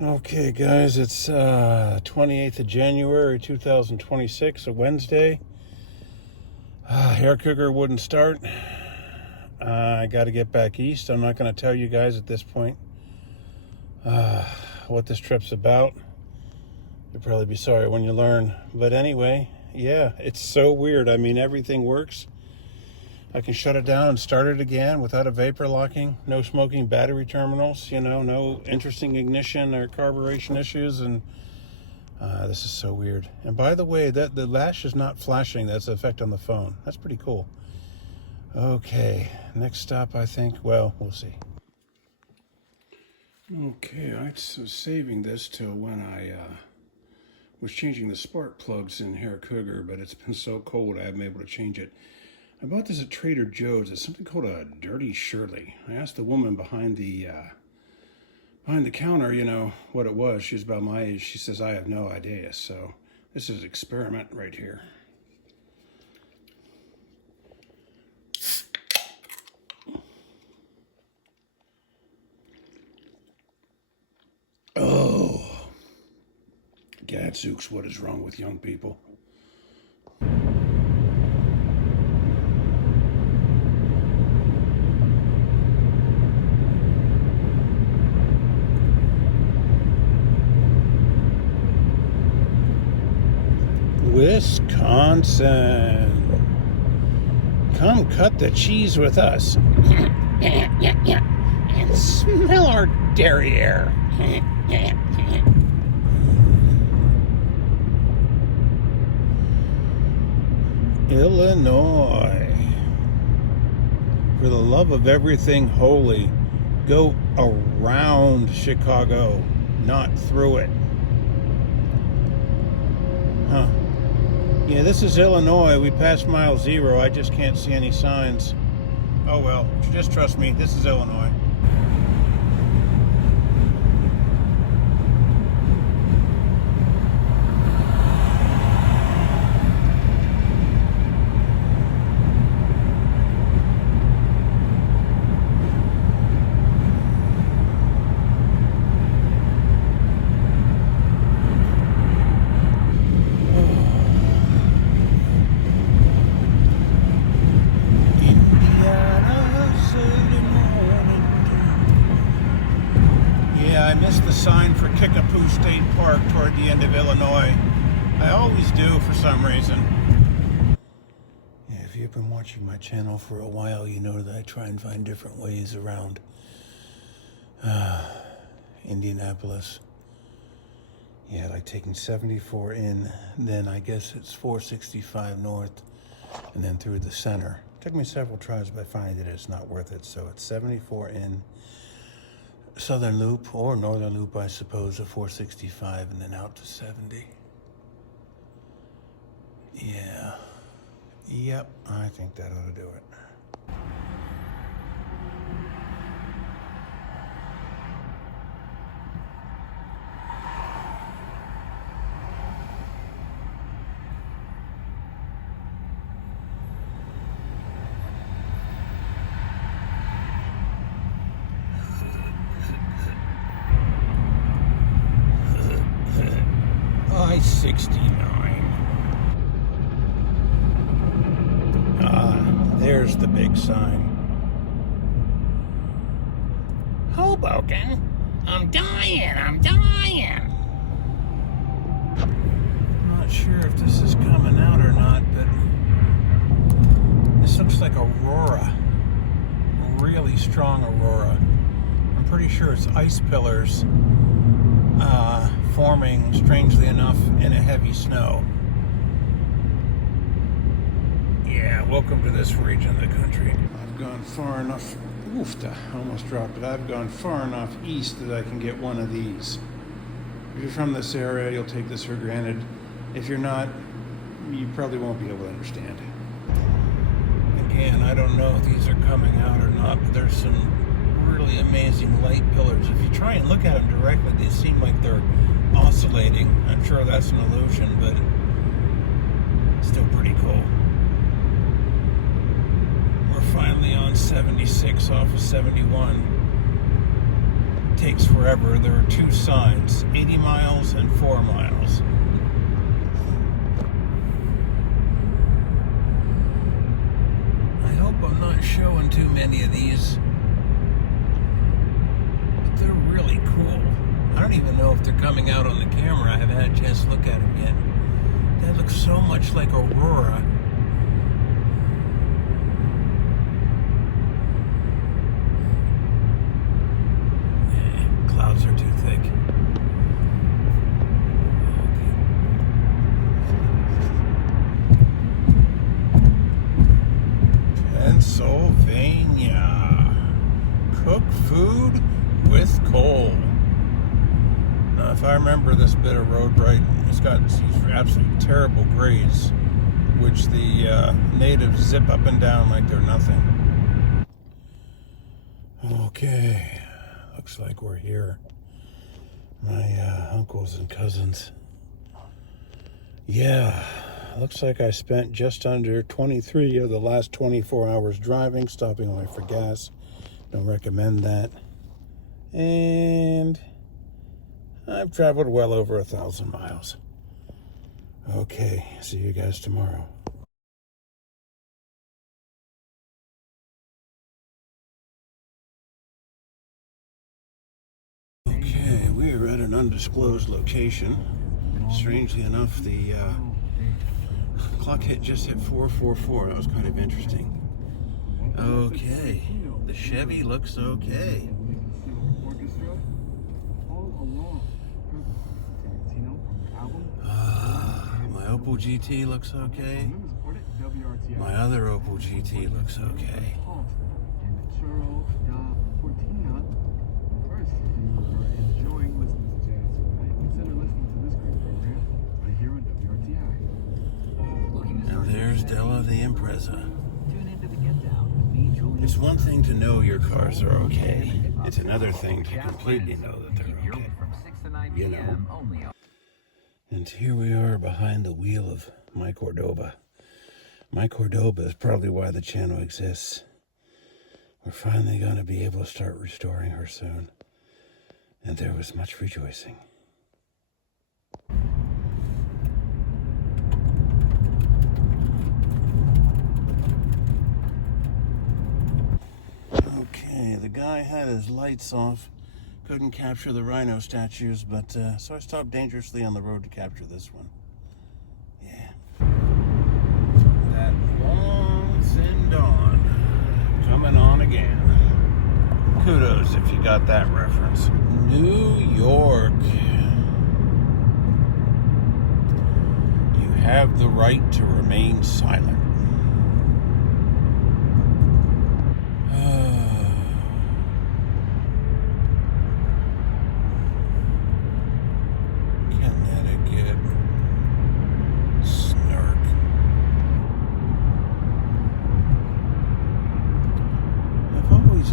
Okay, guys, it's 28th of January 2026, a Wednesday. Hair cooker wouldn't start. I got to get back east. I'm not going to tell you guys at this point what this trip's about. You'll probably be sorry when you learn. But anyway, yeah, it's so weird. I mean, everything works. I can shut it down and start it again without a vapor locking. No smoking battery terminals, no interesting ignition or carburation issues. And this is so weird. And by the way, that the lash is not flashing. That's the effect on the phone. That's pretty cool. Okay, next stop, I think. Well, we'll see. Okay, I was saving this till when I was changing the spark plugs in Hair Cougar, but it's been so cold I haven't been able to change it. I bought this at Trader Joe's. It's something called a Dirty Shirley. I asked the woman behind the counter, what it was. She was about my age. She says, I have no idea. So this is an experiment right here. Oh, gadzooks, what is wrong with young people? Wisconsin. Come cut the cheese with us. And smell our derriere. Illinois. For the love of everything holy, go around Chicago, not through it. Huh. Yeah, this is Illinois. We passed mile 0. I just can't see any signs. Oh well, just trust me. This is Illinois. I missed the sign for Kickapoo State Park toward the end of Illinois. I always do for some reason. Yeah, if you've been watching my channel for a while, you know that I try and find different ways around Indianapolis. Yeah, like taking 74 in, then I guess it's 465 north, and then through the center. It took me several tries, but I find that it's not worth it. So it's 74 in Southern Loop, or Northern Loop, I suppose, of 465, and then out to 70. Yeah. Yep, I think that ought to do it. I-69. There's the big sign. Hoboken? I'm dying. I'm not sure if this is coming out or not, but this looks like aurora. A really strong aurora. I'm pretty sure it's ice pillars forming, strangely enough, in a heavy snow. Yeah, welcome to this region of the country. I've gone far enough, I almost dropped it. I've gone far enough east that I can get one of these. If you're from this area, you'll take this for granted. If you're not, you probably won't be able to understand. Again, I don't know if these are coming out or not, but there's some really amazing light pillars. If you try and look at them directly, they seem like they're oscillating. I'm sure that's an illusion, but still pretty cool. We're finally on 76 off of 71. takes forever. There are 2 signs, 80 miles and 4 miles. I hope I'm not showing too many of these, but they're really cool. I don't even know if they're coming out on the camera. I haven't had a chance to look at them yet. They look so much like Aurora. Clouds are too thick. Pennsylvania. Cook food with coal. Now, if I remember this bit of road right, it's got these absolutely terrible grades, which the natives zip up and down like they're nothing. Okay. Looks like we're here. My uncles and cousins. Yeah, looks like I spent just under 23 of the last 24 hours driving, stopping away for gas. Don't recommend that. And I've traveled well over 1,000 miles. Okay, see you guys tomorrow. Okay, we are at an undisclosed location. Strangely enough, the clock just hit 4:44. That was kind of interesting. Okay, the Chevy looks okay. My Opel GT looks okay. My other Opel GT looks okay. And there's Della the Impreza. It's one thing to know your cars are okay. It's another thing to completely know that they're okay. You know. And here we are behind the wheel of my Cordoba. My Cordoba is probably why the channel exists. We're finally going to be able to start restoring her soon. And there was much rejoicing. Okay, the guy had his lights off. Couldn't capture the Rhino statues, but so I stopped dangerously on the road to capture this one. Yeah. That long thin dawn coming on again. Kudos if you got that reference. New York. You have the right to remain silent.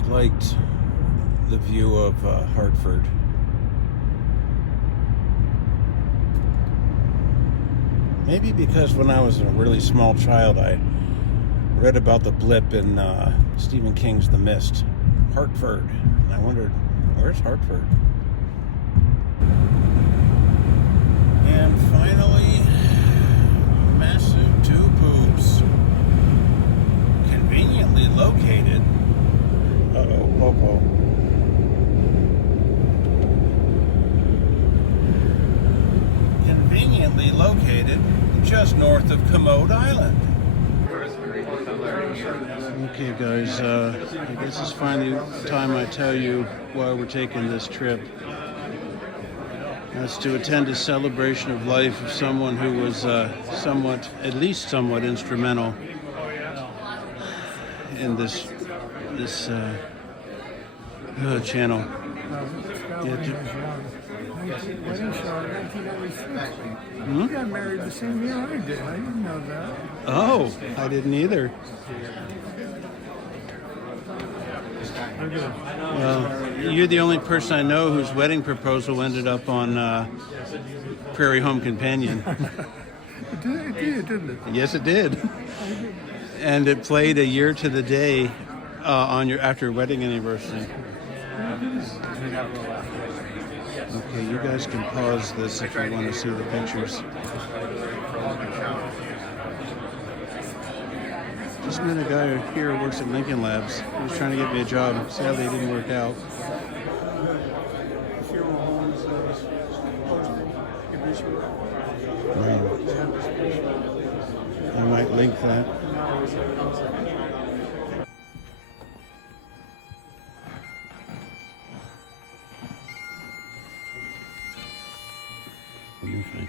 Liked the view of Hartford. Maybe because when I was a really small child, I read about the blip in Stephen King's The Mist. Hartford. And I wondered, where's Hartford? And finally, massive two poops. Conveniently located. Uh-oh, Popo. Conveniently located just north of Commode Island. Okay, guys, I guess it's finally time I tell you why we're taking this trip. That's to attend a celebration of life of someone who was at least somewhat instrumental in this channel. You got married the same year I did. I didn't know that. Oh, I didn't either. Well, you're the only person I know whose wedding proposal ended up on Prairie Home Companion. It did, didn't it? Yes, it did. And it played a year to the day on your after your wedding anniversary. Okay, you guys can pause this if you want to see the pictures. Just met a guy here who works at Lincoln Labs. He was trying to get me a job. Sadly, it didn't work out. I might link that. You're fine.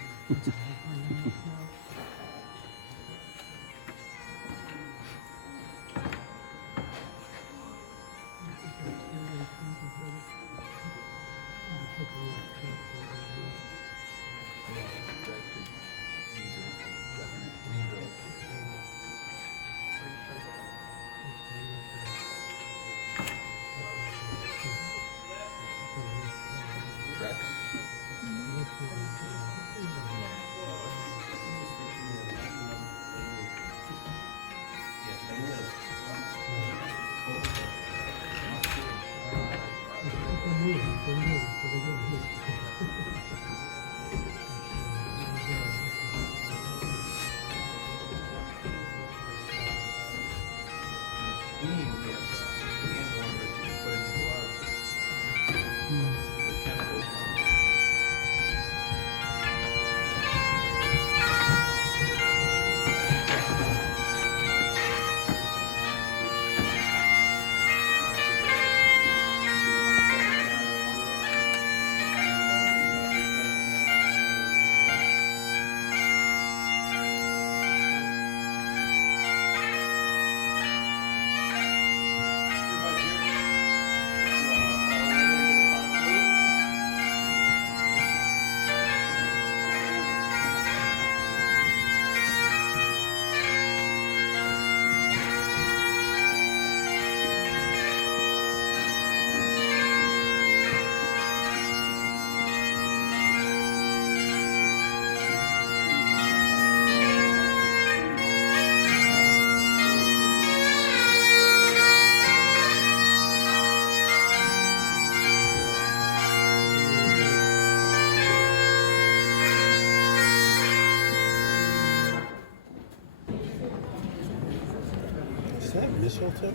Is that mistletoe?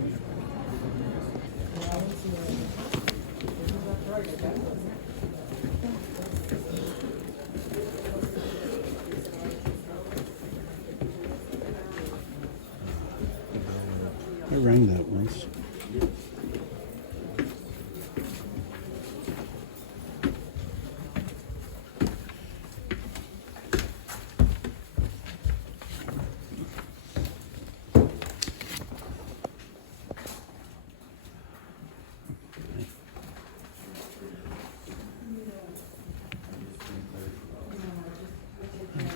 I rang that once.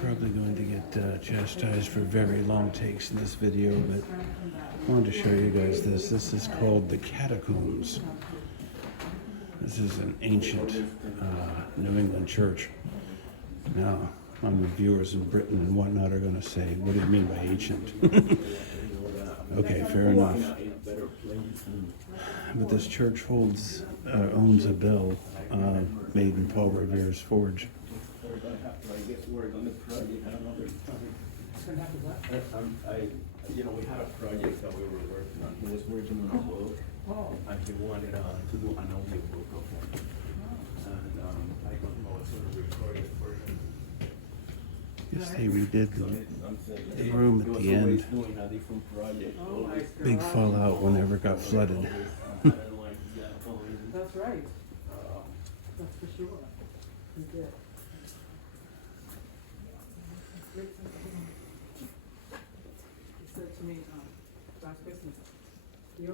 Probably going to get chastised for very long takes in this video, but I wanted to show you guys this. This is called the Catacombs. This is an ancient New England church. Now, my viewers in Britain and whatnot are going to say, what do you mean by ancient? Okay, fair enough. But this church owns a bell made in Paul Revere's forge. We had a project that we were working on. He was working on a book, and he wanted to do an audio book of it. And I don't know, sort of recorded for him. Yes, they redid the room at the end. Doing a different project. Big fallout whenever it got flooded. That's right. That's for sure. He did. He said to me last Christmas, he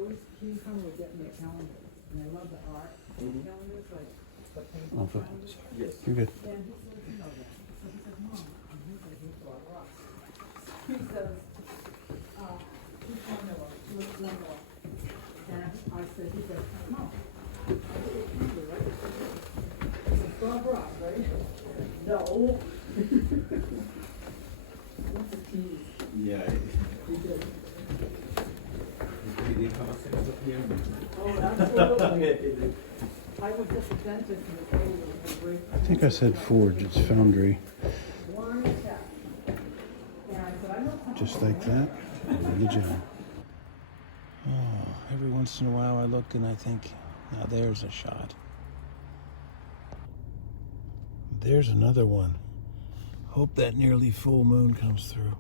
come would get me a calendar, and I love the art. Calendars, like the paint calendars. Yes. You're good. And he says, you know that. So he said, Mom, I'm here for you for a rock. He says, he's one more. He was one more. And I said, he said, Mom, I said, right? It's Bob Ross, right? No. What's a tease? Yeah. He did. He the car sales up here? Oh, absolutely. I was just a dentist in the old I think I said forge, it's foundry. one step. And I said, I know something. Just like that, in the job. Oh, every once in a while I look and I think, now there's a shot. There's another one. Hope that nearly full moon comes through.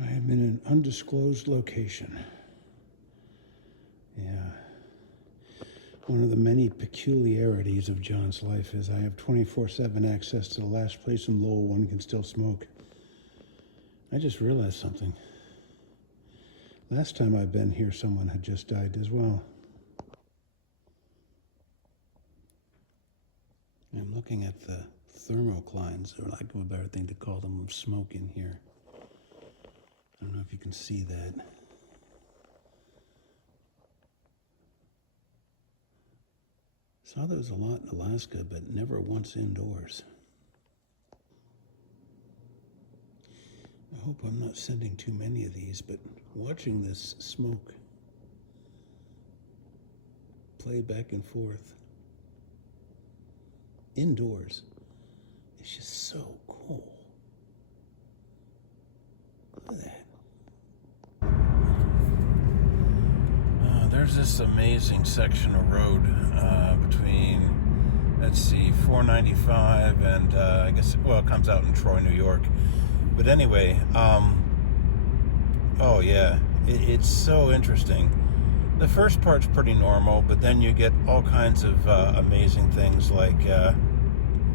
I am in an undisclosed location. Yeah. One of the many peculiarities of John's life is I have 24/7 access to the last place in Lowell one can still smoke. I just realized something. Last time I've been here, someone had just died as well. I'm looking at the thermoclines, or lack of a better thing to call them, of smoke in here. I don't know if you can see that. Saw there was a lot in Alaska, but never once indoors. I hope I'm not sending too many of these, but watching this smoke play back and forth indoors, it's just so cool. Look at that. There's this amazing section of road between, let's see, 495 and I guess, well, it comes out in Troy, New York. But anyway, oh yeah, it's so interesting. The first part's pretty normal, but then you get all kinds of amazing things like an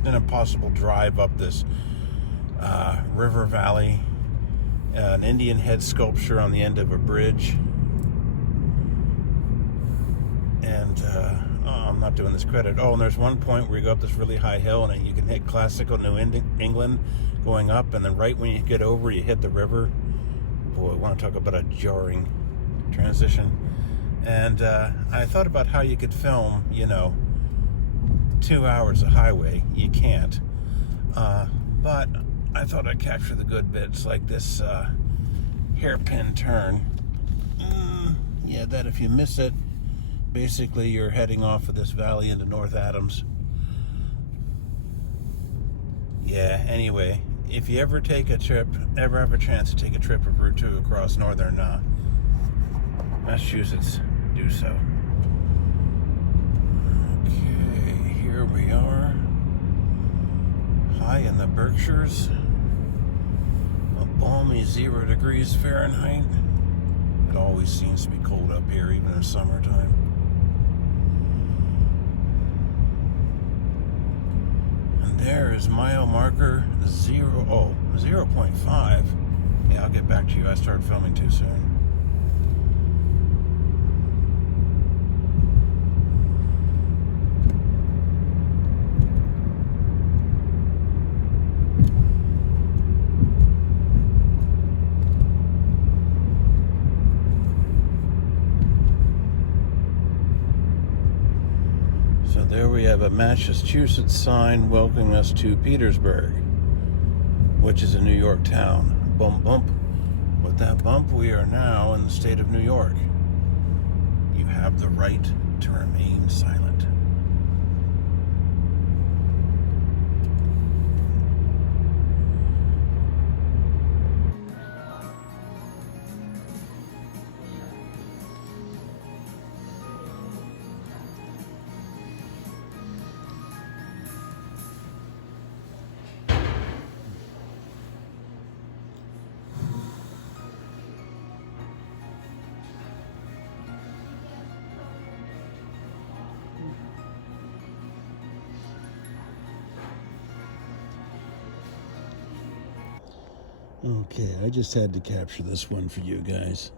impossible drive up this river valley, an Indian head sculpture on the end of a bridge, and I'm not doing this credit. Oh, and there's one point where you go up this really high hill and you can hit classical New England going up, and then right when you get over, you hit the river. Boy, I want to talk about a jarring transition. And I thought about how you could film, 2 hours of highway. You can't. But I thought I'd capture the good bits, like this hairpin turn. Yeah, that if you miss it, basically you're heading off of this valley into North Adams. Yeah, anyway, if you ever have a chance to take a trip of Route 2 across northern Massachusetts, do so. Okay, here we are, high in the Berkshires, a balmy 0 degrees Fahrenheit. It always seems to be cold up here, even in summertime. And there is mile marker 0.5. Yeah, I'll get back to you. I started filming too soon. So there we have a Massachusetts sign welcoming us to Petersburg, which is a New York town. Bump, bump. With that bump, we are now in the state of New York. You have the right to remain silent. Okay, I just had to capture this one for you guys.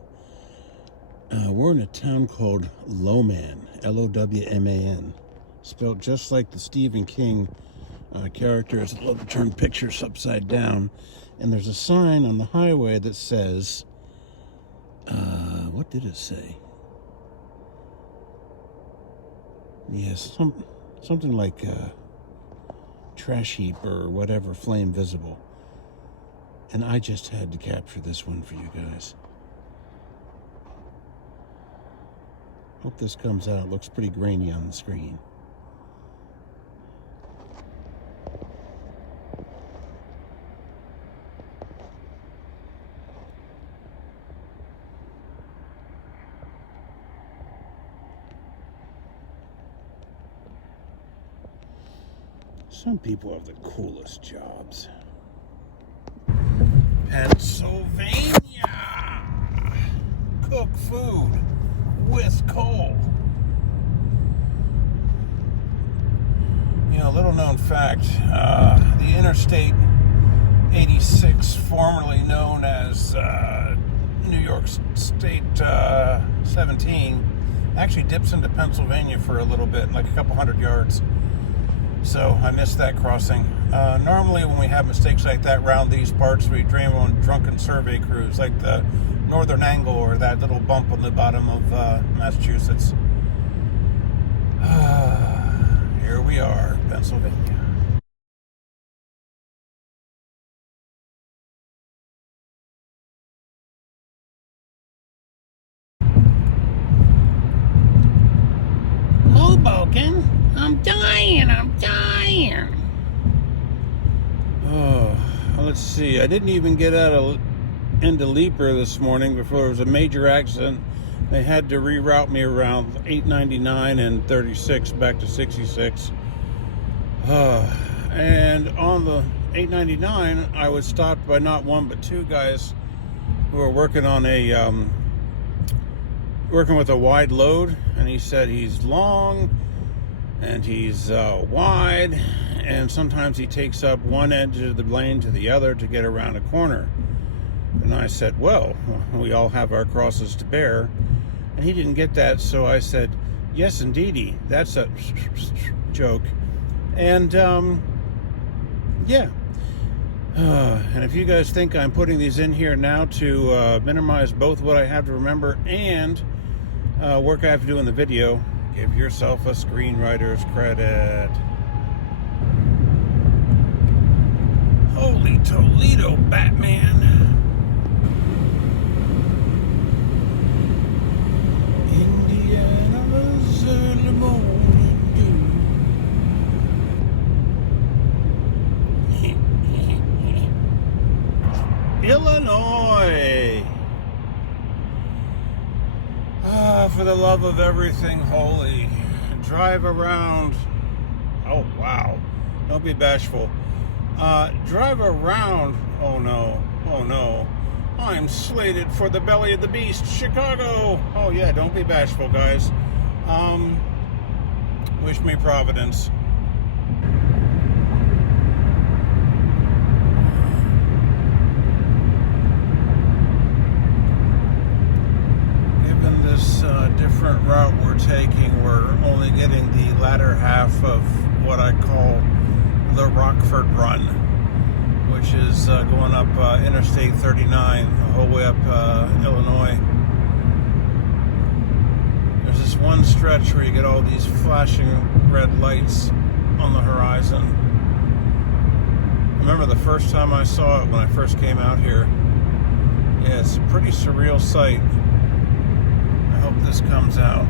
We're in a town called Lowman, Lowman, spelled just like the Stephen King characters that love to turn pictures upside down. And there's a sign on the highway that says, what did it say? Yes, something like trash heap or whatever, flame visible. And I just had to capture this one for you guys. Hope this comes out. It looks pretty grainy on the screen. Some people have the coolest jobs. Pennsylvania! Cook food with coal. You know, little known fact, the Interstate 86, formerly known as New York State 17, actually dips into Pennsylvania for a little bit, like a couple hundred yards. So I missed that crossing. Normally when we have mistakes like that around these parts, we dream on drunken survey crews, like the Northern Angle or that little bump on the bottom of Massachusetts. Here we are, Pennsylvania. Hoboken? I'm dying. Oh, let's see. I didn't even get into Leaper this morning before there was a major accident. They had to reroute me around 899 and 36 back to 66. And on the 899, I was stopped by not one but two guys who were working on working with a wide load, and he said he's long and he's wide, and sometimes he takes up one edge of the lane to the other to get around a corner. And I said, well, we all have our crosses to bear. And he didn't get that, so I said, yes, indeedy, that's a joke. And, yeah. And if you guys think I'm putting these in here now to minimize both what I have to remember and work I have to do in the video, give yourself a screenwriter's credit. Holy Toledo, Batman. Indiana's early morning dew. Illinois. For the love of everything holy, drive around. Oh, wow. Don't be bashful. Drive around. Oh, no. Oh, no. I'm slated for the belly of the beast, Chicago. Oh, yeah, don't be bashful, guys. Wish me Providence. Given this different route we're taking, we're only getting the latter half of what I call the Rockford Run, which is going up Interstate 39, the whole way up Illinois. There's this one stretch where you get all these flashing red lights on the horizon. I remember the first time I saw it when I first came out here. Yeah, it's a pretty surreal sight. I hope this comes out.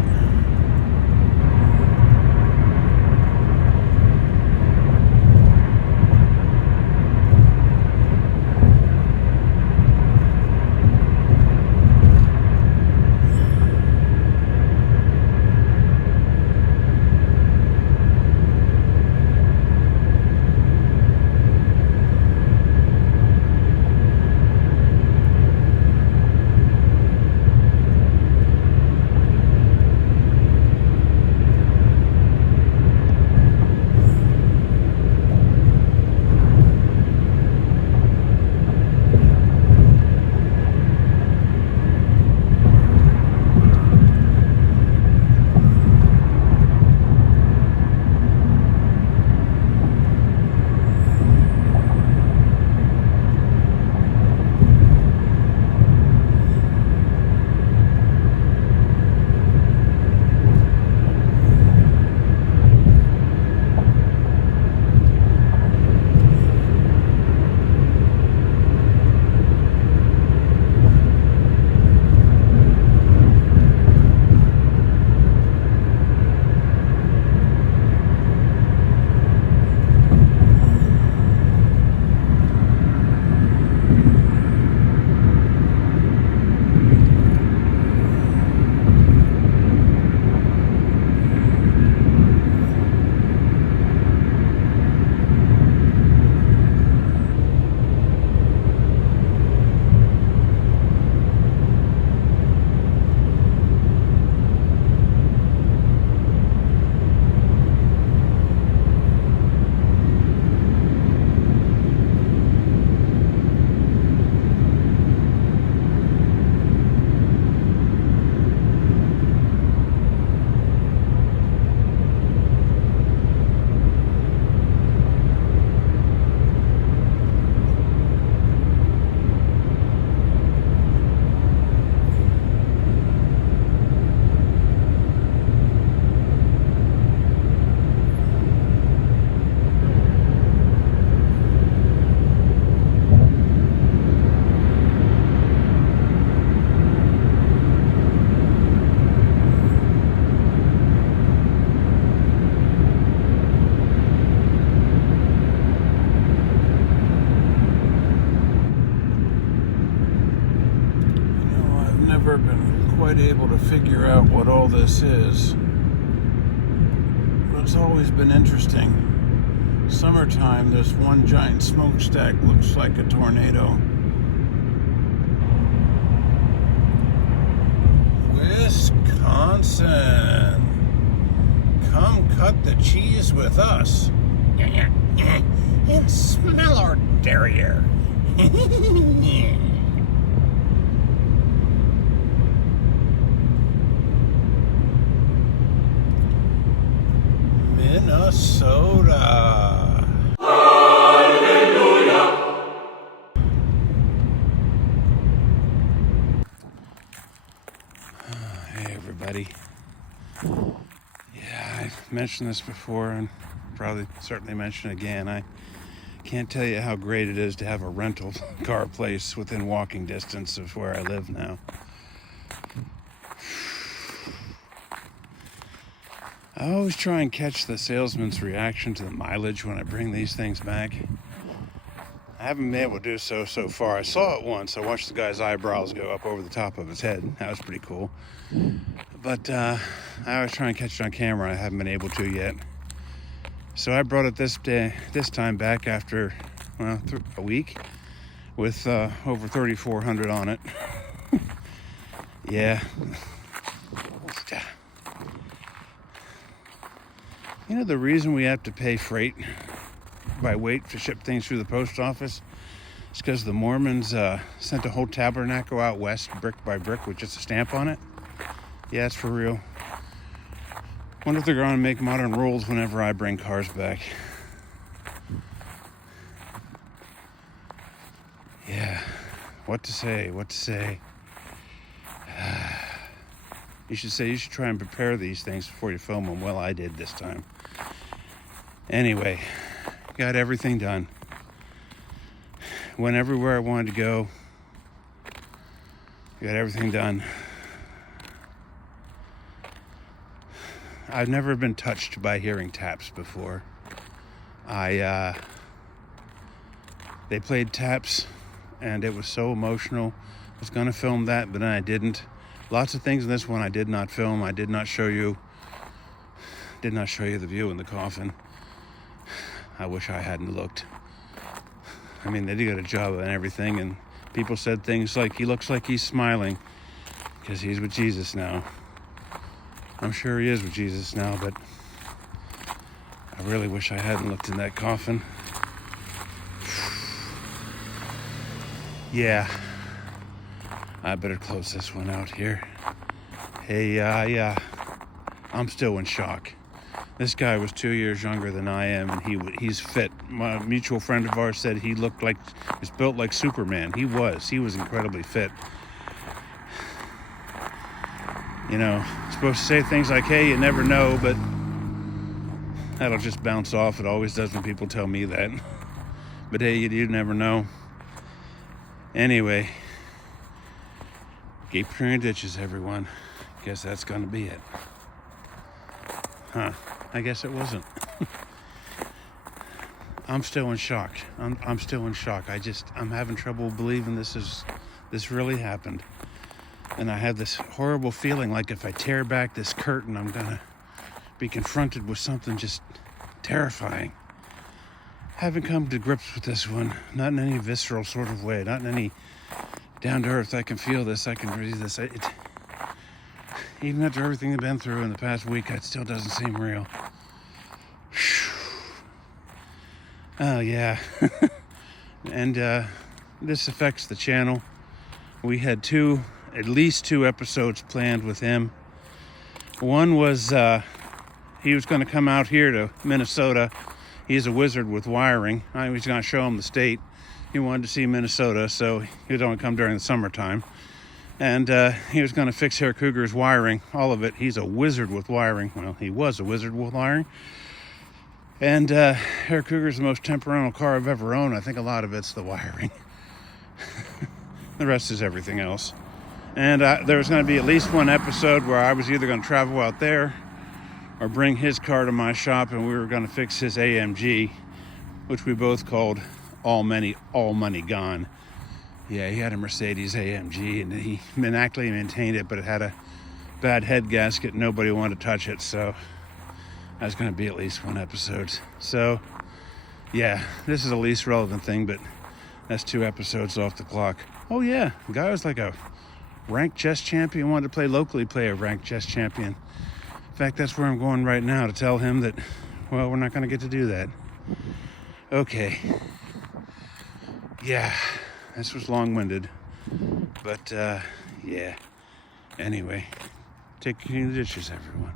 able to figure out what all this is. But it's always been interesting. Summertime, there's one giant smokestack, looks like a tornado. Wisconsin. Come cut the cheese with us. And smell our derriere. Minnesota. Hallelujah. Hey everybody. Yeah, I've mentioned this before and probably certainly mention it again. I can't tell you how great it is to have a rental car place within walking distance of where I live now. I always try and catch the salesman's reaction to the mileage when I bring these things back. I haven't been able to do so far. I saw it once. I watched the guy's eyebrows go up over the top of his head. That was pretty cool. But I always try and catch it on camera. I haven't been able to yet. So I brought it this time back after, well, a week with over 3,400 on it. Yeah. You know the reason we have to pay freight by weight to ship things through the post office? It's because the Mormons sent a whole tabernacle out west, brick by brick, with just a stamp on it. Yeah, it's for real. Wonder if they're going to make modern rules whenever I bring cars back. Yeah, what to say? You should try and prepare these things before you film them. Well, I did this time. Anyway, got everything done. Went everywhere I wanted to go. Got everything done. I've never been touched by hearing taps before. They played taps and it was so emotional. I was gonna film that, but then I didn't. Lots of things in this one I did not film. I did not show you the view in the coffin. I wish I hadn't looked. I mean, they did a good job of everything, and people said things like, he looks like he's smiling because he's with Jesus now. I'm sure he is with Jesus now, but I really wish I hadn't looked in that coffin. Yeah, I better close this one out here. Hey, yeah, I'm still in shock. This guy was 2 years younger than I am, and he's fit. My mutual friend of ours said he looked like, was built like Superman. He was incredibly fit. You know, supposed to say things like, hey, you never know, but that'll just bounce off. It always does when people tell me that. But hey, you never know. Anyway, keep clearing ditches, everyone. Guess that's gonna be it. Huh, I guess it wasn't. I'm still in shock. I'm still in shock. I'm having trouble believing this really happened. And I have this horrible feeling like if I tear back this curtain, I'm gonna be confronted with something just terrifying. Haven't come to grips with this one, not in any visceral sort of way, not in any down to earth. I can feel this, I can breathe this. Even after everything I've been through in the past week, it still doesn't seem real. Oh yeah. And this affects the channel. We had at least two episodes planned with him. One was he was going to come out here to Minnesota. He's a wizard with wiring. I was going to show him the state. He wanted to see Minnesota, so he would only come during the summertime. And he was going to fix Herr Cougar's wiring, all of it. He's a wizard with wiring. Well, he was a wizard with wiring. And Herr Cougar's the most temperamental car I've ever owned. I think a lot of it's the wiring. The rest is everything else. And there was going to be at least one episode where I was either going to travel out there or bring his car to my shop, and we were going to fix his AMG, which we both called All Money Gone. Yeah, he had a Mercedes AMG, and he maniacally maintained it, but it had a bad head gasket. Nobody wanted to touch it, so that's going to be at least one episode. So, yeah, this is the least relevant thing, but that's 2 episodes off the clock. Oh, yeah, the guy was like a ranked chess champion, wanted to play locally, play a ranked chess champion. In fact, that's where I'm going right now to tell him that, well, we're not going to get to do that. Okay. Yeah, this was long-winded, but, yeah. Anyway, take care of the dishes, everyone.